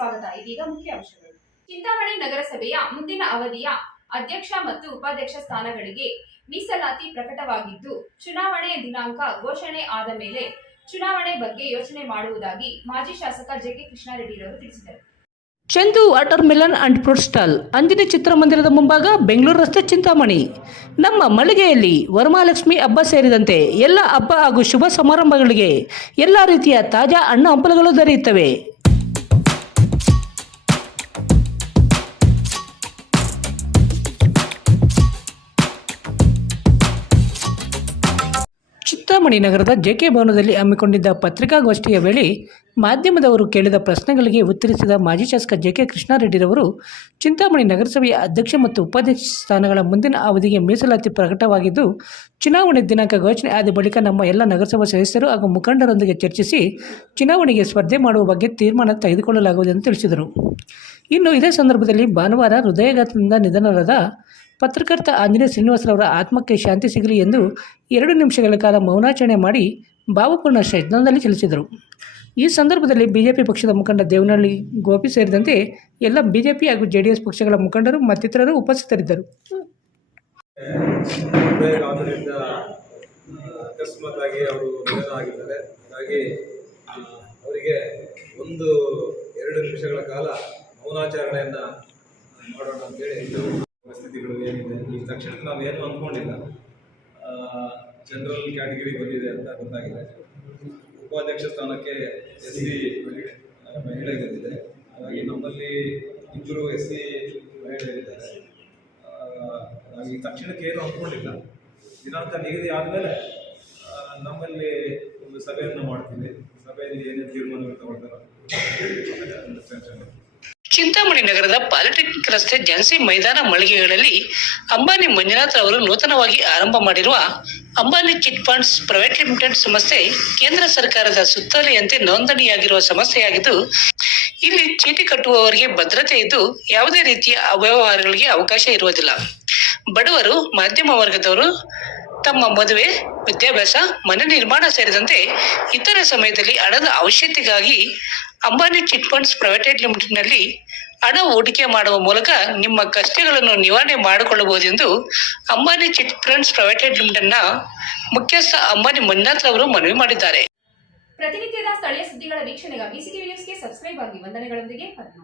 ಸ್ವಾಗತ. ಇದೀಗ ಮುಖ್ಯ ಅಂಶಗಳು. ಚಿಂತಾಮಣಿ ನಗರಸಭೆಯ ಮುಂದಿನ ಅವಧಿಯ ಅಧ್ಯಕ್ಷ ಮತ್ತು ಉಪಾಧ್ಯಕ್ಷ ಸ್ಥಾನಗಳಿಗೆ ಮೀಸಲಾತಿ ಪ್ರಕಟವಾಗಿದ್ದು ಚುನಾವಣೆ ದಿನಾಂಕ ಘೋಷಣೆ ಆದ ಮೇಲೆ ಚುನಾವಣೆ ಬಗ್ಗೆ ಯೋಚನೆ ಮಾಡುವುದಾಗಿ ಮಾಜಿ ಶಾಸಕ ಜೆಕೆ ಕೃಷ್ಣಾರೆಡ್ಡಿರವರು ತಿಳಿಸಿದರು. Chandu watermelon and fruit stall Anjani ಚಿತ್ರಮಂದಿರದ ಮುಂಭಾಗ ಬೆಂಗಳೂರು ರಸ್ತೆ ಚಿಂತಾಮಣಿ. ನಮ್ಮ ಮಳಿಗೆಯಲ್ಲಿ ವರಮಹಾಲಕ್ಷ್ಮಿ ಹಬ್ಬ ಸೇರಿದಂತೆ ಎಲ್ಲ ಹಬ್ಬ ಹಾಗೂ ಶುಭ ಸಮಾರಂಭಗಳಿಗೆ ಎಲ್ಲ ರೀತಿಯ ತಾಜಾ ಹಣ್ಣು ಹಂಪಲುಗಳು ದೊರೆಯುತ್ತವೆ. ಚಿಂತಾಮಣಿ ನಗರದ ಜೆಕೆ ಭವನದಲ್ಲಿ ಹಮ್ಮಿಕೊಂಡಿದ್ದ ಪತ್ರಿಕಾಗೋಷ್ಠಿಯ ವೇಳೆ ಮಾಧ್ಯಮದವರು ಕೇಳಿದ ಪ್ರಶ್ನೆಗಳಿಗೆ ಉತ್ತರಿಸಿದ ಮಾಜಿ ಶಾಸಕ ಜೆಕೆ ಕೃಷ್ಣಾರೆಡ್ಡಿರವರು, ಚಿಂತಾಮಣಿ ನಗರಸಭೆಯ ಅಧ್ಯಕ್ಷ ಮತ್ತು ಉಪಾಧ್ಯಕ್ಷ ಸ್ಥಾನಗಳ ಮುಂದಿನ ಅವಧಿಗೆ ಮೀಸಲಾತಿ ಪ್ರಕಟವಾಗಿದ್ದು, ಚುನಾವಣೆ ದಿನಾಂಕ ಘೋಷಣೆ ಆದ ಬಳಿಕ ನಮ್ಮ ಎಲ್ಲ ನಗರಸಭಾ ಸದಸ್ಯರು ಹಾಗೂ ಮುಖಂಡರೊಂದಿಗೆ ಚರ್ಚಿಸಿ ಚುನಾವಣೆಗೆ ಸ್ಪರ್ಧೆ ಮಾಡುವ ಬಗ್ಗೆ ತೀರ್ಮಾನ ತೆಗೆದುಕೊಳ್ಳಲಾಗುವುದು ಎಂದು ತಿಳಿಸಿದರು. ಇನ್ನು ಇದೇ ಸಂದರ್ಭದಲ್ಲಿ ಭಾನುವಾರ ಹೃದಯಾಘಾತದಿಂದ ನಿಧನರಾದ ಪತ್ರಕರ್ತ ಆಂಜನೇಯ ಶ್ರೀನಿವಾಸರವರ ಆತ್ಮಕ್ಕೆ ಶಾಂತಿ ಸಿಗಲಿ ಎಂದು ಎರಡು ನಿಮಿಷಗಳ ಕಾಲ ಮೌನಾಚರಣೆ ಮಾಡಿ ಭಾವಪೂರ್ಣ ಶ್ರದ್ಧಾಂಜಲಿ ಚಲಿಸಿದರು ಈ ಸಂದರ್ಭದಲ್ಲಿ ಬಿಜೆಪಿ ಪಕ್ಷದ ಮುಖಂಡ ದೇವನಹಳ್ಳಿ ಗೋಪಿ ಸೇರಿದಂತೆ ಎಲ್ಲ ಬಿಜೆಪಿ ಹಾಗೂ ಜೆಡಿಎಸ್ ಪಕ್ಷಗಳ ಮುಖಂಡರು ಮತ್ತಿತರರು ಉಪಸ್ಥಿತರಿದ್ದರು. ಅವರು ಆಗಿದ್ದಾರೆ. ಹಾಗಾಗಿ ಅವರಿಗೆ ಒಂದು, ಎರಡು ನಿಮಿಷಗಳ ಕಾಲ ಮೌನಾಚರಣೆಯನ್ನು ಮಾಡೋಣ ಅಂತೇಳಿ ಇದು ಪರಿಸ್ಥಿತಿಗಳು ಏನಿದೆ ಈ ತಕ್ಷಣಕ್ಕೆ ನಾವು ಏನು ಅಂದ್ಕೊಂಡಿಲ್ಲ ಜನರಲ್ ಕ್ಯಾಟಗರಿ ಬಂದಿದೆ ಅಂತ ಗೊತ್ತಾಗಿದೆ. ಉಪಾಧ್ಯಕ್ಷ ಸ್ಥಾನಕ್ಕೆ ಎಸ್ ಸಿ ಮಹಿಳೆ ಬಂದಿದೆ ಹಾಗಾಗಿ ನಮ್ಮಲ್ಲಿ ಇಬ್ಬರು ಎಸ್ ಸಿ ಮಹಿಳೆಯರಿದ್ದಾರೆ. ಈ ತಕ್ಷಣಕ್ಕೆ ಏನು ಅಂದ್ಕೊಂಡಿಲ್ಲ. ದಿನಾಂಕ ನಿಗದಿ ಆದಮೇಲೆ ನಮ್ಮಲ್ಲಿ ಒಂದು ಸಭೆಯನ್ನು ಮಾಡ್ತೀವಿ. ಸಭೆಯಲ್ಲಿ ಏನೇನು ತೀರ್ಮಾನಗಳು ತಗೊಳ್ತಾರೋ ಅಂಡರ್ಸ್ಟ್ಯಾಂಡ್ ಚಿಂತಾಮಣಿ ನಗರದ ಪಾಲಿಟೆಕ್ನಿಕ್ ರಸ್ತೆ ಜನ್ಸಿ ಮೈದಾನ ಮಳಿಗೆಗಳಲ್ಲಿ ಅಂಬಾನಿ ಮಂಜುನಾಥ್ ಅವರು ನೂತನವಾಗಿ ಆರಂಭ ಮಾಡಿರುವ Ambani chit funds private limited ಸಂಸ್ಥೆ ಕೇಂದ್ರ ಸರ್ಕಾರದ ಸುತ್ತೋಲೆಯಂತೆ ನೋಂದಣಿಯಾಗಿರುವ ಸಮಸ್ಯೆಯಾಗಿದ್ದು, ಇಲ್ಲಿ ಚೀಟಿ ಕಟ್ಟುವವರಿಗೆ ಭದ್ರತೆ ಇದ್ದು ಯಾವುದೇ ರೀತಿಯ ಅವ್ಯವಹಾರಗಳಿಗೆ ಅವಕಾಶ ಇರುವುದಿಲ್ಲ. ಬಡವರು, ಮಾಧ್ಯಮ ವರ್ಗದವರು ತಮ್ಮ ಮದುವೆ, ವಿದ್ಯಾಭ್ಯಾಸ, ಮನೆ ನಿರ್ಮಾಣ ಸೇರಿದಂತೆ ಇತರ ಸಮಯದಲ್ಲಿ ಹಣದ ಅವಶ್ಯಕತೆಗಾಗಿ ಅಂಬಾನಿ ಚಿಟ್ ಫಂಡ್ಸ್ ಪ್ರೈವೇಟೆಡ್ ಲಿಮಿಟೆಡ್ನಲ್ಲಿ ಹಣ ಹೂಡಿಕೆ ಮಾಡುವ ಮೂಲಕ ನಿಮ್ಮ ಕಷ್ಟಗಳನ್ನು ನಿವಾರಣೆ ಮಾಡಿಕೊಳ್ಳಬಹುದೆಂದು ಅಂಬಾನಿ ಚಿಟ್ ಫಂಡ್ಸ್ ಪ್ರೈವೇಟೆಡ್ ಲಿಮಿಟೆಡ್ನ ಮುಖ್ಯಸ್ಥ ಅಂಬಾನಿ ಮಂಜುನಾಥ್ ಅವರು ಮನವಿ ಮಾಡಿದ್ದಾರೆ. ಪ್ರತಿನಿತ್ಯದ ಸ್ಥಳೀಯ ಸುದ್ದಿಗಳ ವೀಕ್ಷಣೆಗಾಗಿ ಸಿಟಿ ನ್ಯೂಸ್ಗೆ ಸಬ್ಸ್ಕ್ರೈಬ್ ಆಗಿ ವಂದನೆಗಳೊಂದಿಗೆ ಪದ್ಮ